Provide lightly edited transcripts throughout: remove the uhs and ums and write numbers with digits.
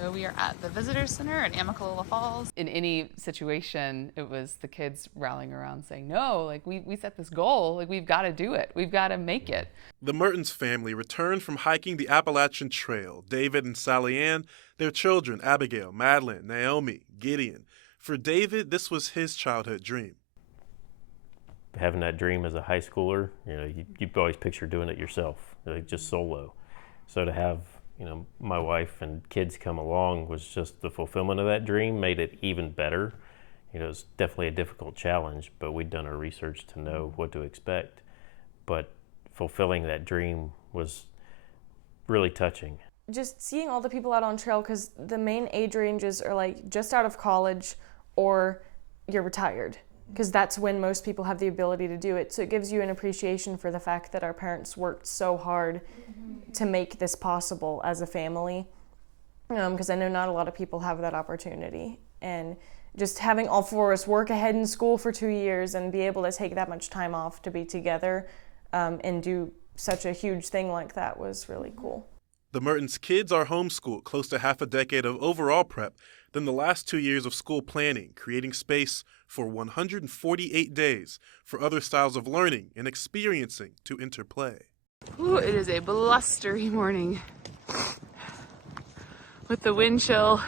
So we are at the Visitor Center in Amicalola Falls. In any situation, it was the kids rallying around saying, no, like we set this goal, like we've got to do it. We've got to make it. The Mertens family returned from hiking the Appalachian Trail. David and Sally Ann, their children, Abigail, Madeline, Naomi, Gideon. For David, this was his childhood dream. Having that dream as a high schooler, you've always pictured doing it yourself, like just solo. So to have, my wife and kids come along was just the fulfillment of that dream, made it even better. It was definitely a difficult challenge, but we'd done our research to know what to expect. But fulfilling that dream was really touching. Just seeing all the people out on trail, because the main age ranges are like just out of college or you're retired, because that's when most people have the ability to do it. So it gives you an appreciation for the fact that our parents worked so hard to make this possible as a family, because I know not a lot of people have that opportunity. And just having all four of us work ahead in school for 2 years and be able to take that much time off to be together and do such a huge thing like that was really cool. The Mertens kids are homeschooled, close to half a decade of overall prep, then the last 2 years of school planning, creating space for 148 days for other styles of learning and experiencing to interplay. Ooh, it is a blustery morning with the wind chill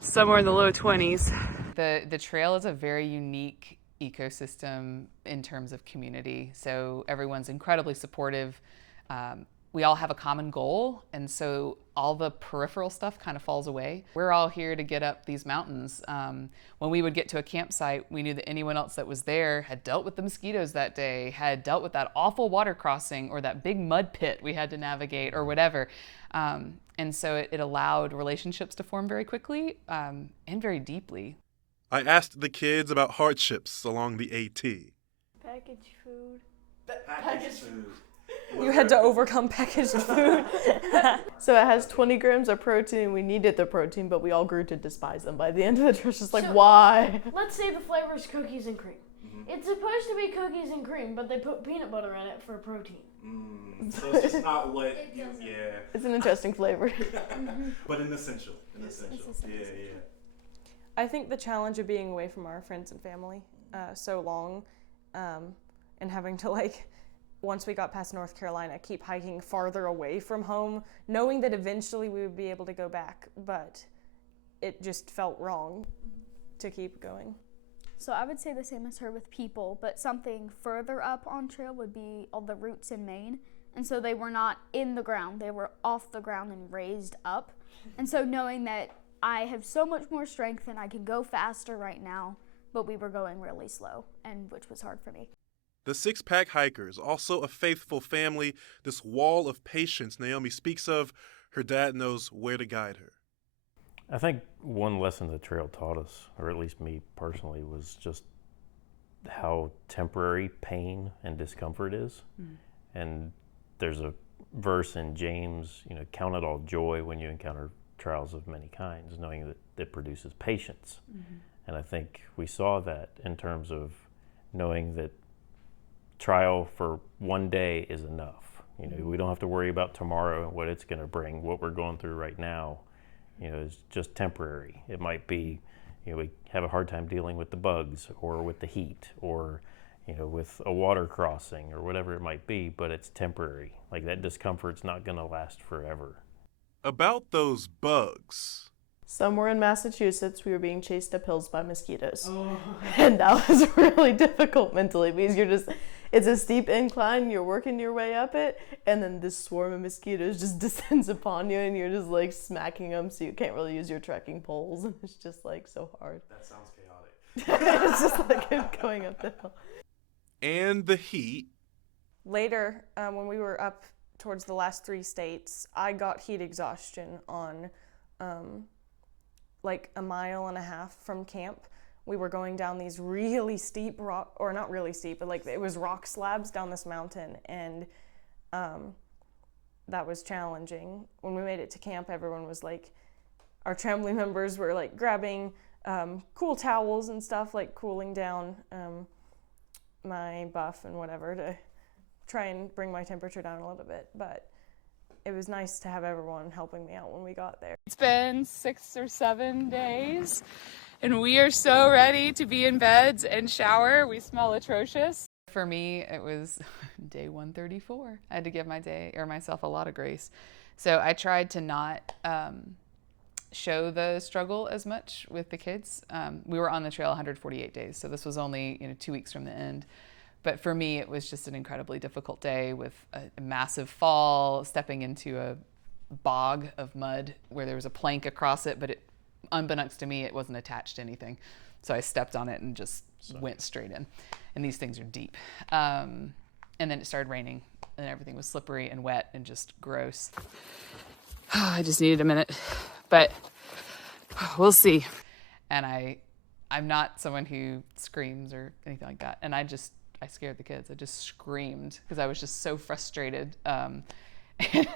somewhere in the low 20s. The trail is a very unique ecosystem in terms of community, so everyone's incredibly supportive. We all have a common goal, and so all the peripheral stuff kind of falls away. We're all here to get up these mountains. When we would get to a campsite, we knew that anyone else that was there had dealt with the mosquitoes that day, had dealt with that awful water crossing or that big mud pit we had to navigate or whatever. And so it allowed relationships to form very quickly and very deeply. I asked the kids about hardships along the AT. Packaged food. Packaged food. You had to overcome packaged food. So it has 20 grams of protein. We needed the protein, but we all grew to despise them by the end of the trip. Just like, why? Let's say the flavor is cookies and cream. Mm-hmm. It's supposed to be cookies and cream, but they put peanut butter in it for protein. So it's just not what yeah. It's an interesting flavor. But an essential. Yeah. I think the challenge of being away from our friends and family so long and having to once we got past North Carolina, keep hiking farther away from home, knowing that eventually we would be able to go back, but it just felt wrong to keep going. So I would say the same as her with people, but something further up on trail would be all the routes in Maine. And so they were not in the ground, they were off the ground and raised up. And so knowing that I have so much more strength and I can go faster right now, but we were going really slow, and which was hard for me. The six-pack hikers, also a faithful family, this wall of patience Naomi speaks of, her dad knows where to guide her. I think one lesson the trail taught us, or at least me personally, was just how temporary pain and discomfort is. And there's a verse in James, count it all joy when you encounter trials of many kinds, knowing that it produces patience. And I think we saw that in terms of knowing that trial for one day is enough. We don't have to worry about tomorrow and what it's going to bring. What we're going through right now, is just temporary. It might be, we have a hard time dealing with the bugs or with the heat or, with a water crossing or whatever it might be, but it's temporary. Like that discomfort's not going to last forever. About those bugs. Somewhere in Massachusetts, we were being chased up hills by mosquitoes. And that was really difficult mentally because it's a steep incline, you're working your way up it, and then this swarm of mosquitoes just descends upon you and you're just smacking them, so you can't really use your trekking poles, and it's just so hard. That sounds chaotic. It's just going up the hill. And the heat. Later, when we were up towards the last 3 states, I got heat exhaustion on a mile and a half from camp. We were going down these really steep rock, or not really steep, but it was rock slabs down this mountain, and that was challenging. When we made it to camp, everyone was our family members were grabbing cool towels and stuff, cooling down my buff and whatever to try and bring my temperature down a little bit. But it was nice to have everyone helping me out when we got there. It's been 6 or 7 days, and we are so ready to be in beds and shower. We smell atrocious. For me, it was day 134. I had to give myself a lot of grace. So I tried to not show the struggle as much with the kids. We were on the trail 148 days, so this was only 2 weeks from the end. But for me, it was just an incredibly difficult day with a massive fall, stepping into a bog of mud where there was a plank across it, but unbeknownst to me, it wasn't attached to anything. So I stepped on it and just went straight in. And these things are deep. And then it started raining, and everything was slippery and wet and just gross. I just needed a minute, but we'll see. And I'm not someone who screams or anything like that. And I scared the kids. I just screamed because I was just so frustrated. And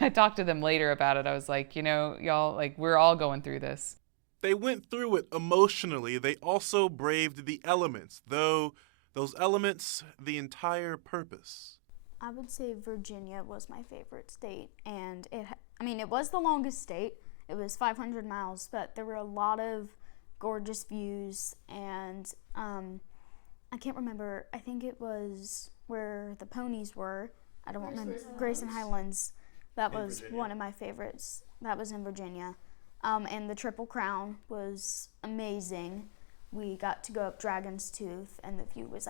I talked to them later about it. I was like, y'all, like, we're all going through this. They went through it emotionally. They also braved the elements, though those elements, the entire purpose. I would say Virginia was my favorite state, and it was the longest state. It was 500 miles, but there were a lot of gorgeous views, and I can't remember. I think it was where the ponies were. I don't remember. Grayson Highlands. That was Virginia. One of my favorites. That was in Virginia. And the Triple Crown was amazing. We got to go up Dragon's Tooth, and the view was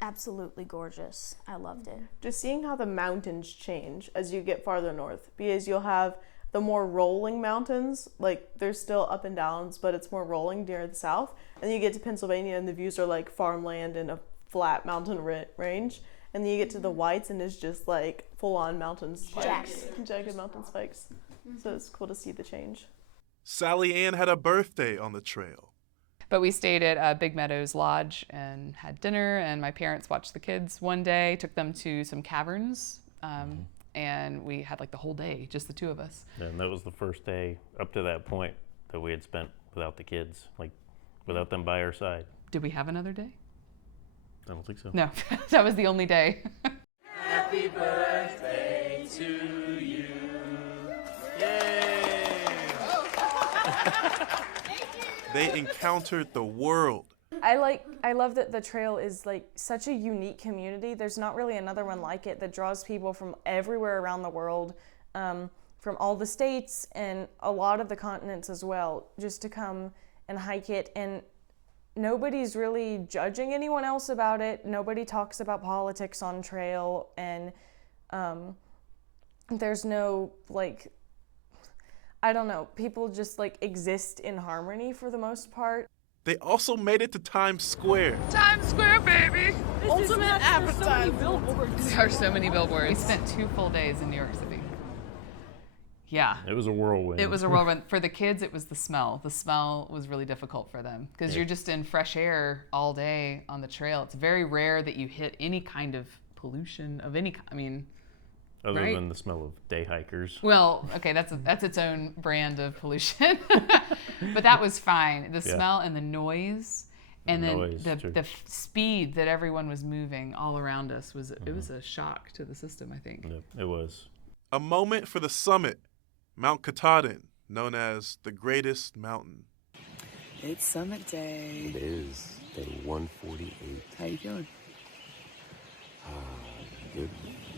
absolutely gorgeous. I loved it. Just seeing how the mountains change as you get farther north, because you'll have the more rolling mountains, like there's still up and downs, but it's more rolling near the south. And then you get to Pennsylvania, and the views are like farmland and a flat mountain range. And then you get to the Whites, and it's just like full-on mountain spikes, jagged mountain spikes. So it's cool to see the change. Sally Ann had a birthday on the trail. But we stayed at Big Meadows Lodge and had dinner, and my parents watched the kids one day, took them to some caverns, and we had like the whole day, just the two of us. And that was the first day up to that point that we had spent without the kids, like without them by our side. Did we have another day? I don't think so. No, that was the only day. Happy birthday to you. Yay! They encountered the world. I love that the trail is like such a unique community. There's not really another one like it that draws people from everywhere around the world, from all the states and a lot of the continents as well, just to come and hike it. And nobody's really judging anyone else about it. Nobody talks about politics on trail, and there's no like, I don't know, people just like exist in harmony for the most part. They also made it to Times Square. Times Square, baby! Ultimate appetite. There are so many billboards. We spent 2 full days in New York City. Yeah. It was a whirlwind. It was a whirlwind. For the kids, it was the smell. The smell was really difficult for them because you're just in fresh air all day on the trail. It's very rare that you hit any kind of pollution of any kind. Other right? than the smell of day hikers. Well, okay, that's its own brand of pollution. But that was fine. The smell and the noise, and then the speed that everyone was moving all around us was it was a shock to the system, I think. Yep, it was. A moment for the summit, Mount Katahdin, known as the greatest mountain. It's summit day. It is day 148. How you doing? Good.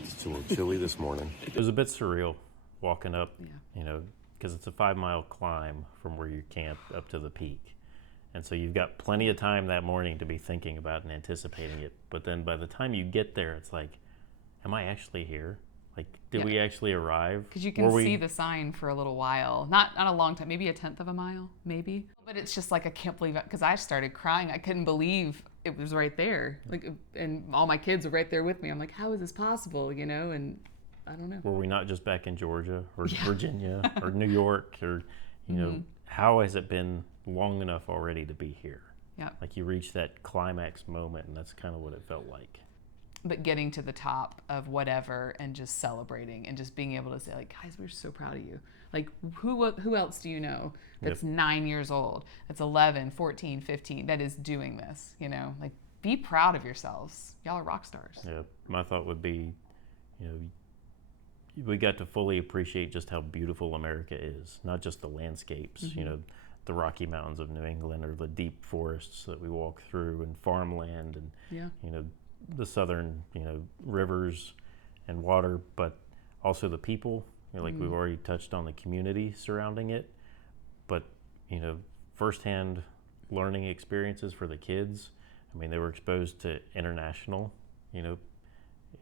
It's a little chilly this morning. It was a bit surreal walking up, because it's a 5-mile climb from where you camp up to the peak. And so you've got plenty of time that morning to be thinking about and anticipating it. But then by the time you get there, it's like, am I actually here? Like, did we actually arrive? Because you can see the sign for a little while. Not a long time, maybe 1/10 of a mile, maybe. But it's just like, I can't believe it, because I started crying. I couldn't believe it was right there. Like, and all my kids were right there with me. I'm like, how is this possible, And I don't know. Were we not just back in Georgia or Virginia or New York or, how has it been long enough already to be here? Yeah. Like you reach that climax moment, and that's kind of what it felt like. But getting to the top of whatever and just celebrating and just being able to say, like, guys, we're so proud of you. Like, who else do you know that's 9 years old, that's 11, 14, 15, that is doing this, Like, be proud of yourselves. Y'all are rock stars. Yeah, my thought would be, we got to fully appreciate just how beautiful America is, not just the landscapes, you know, the Rocky Mountains of New England or the deep forests that we walk through and farmland and, you know, the southern, you know, rivers and water, but also the people, you know, like we've already touched on the community surrounding it, but, you know, firsthand learning experiences for the kids. I mean, they were exposed to international, you know,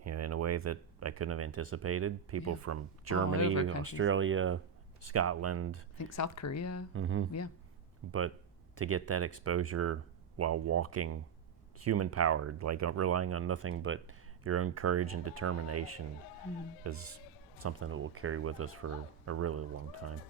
in a way that I couldn't have anticipated. People from Germany, Australia, Scotland. I think South Korea. Yeah. But to get that exposure while walking, human powered, like relying on nothing but your own courage and determination is something that we'll carry with us for a really long time.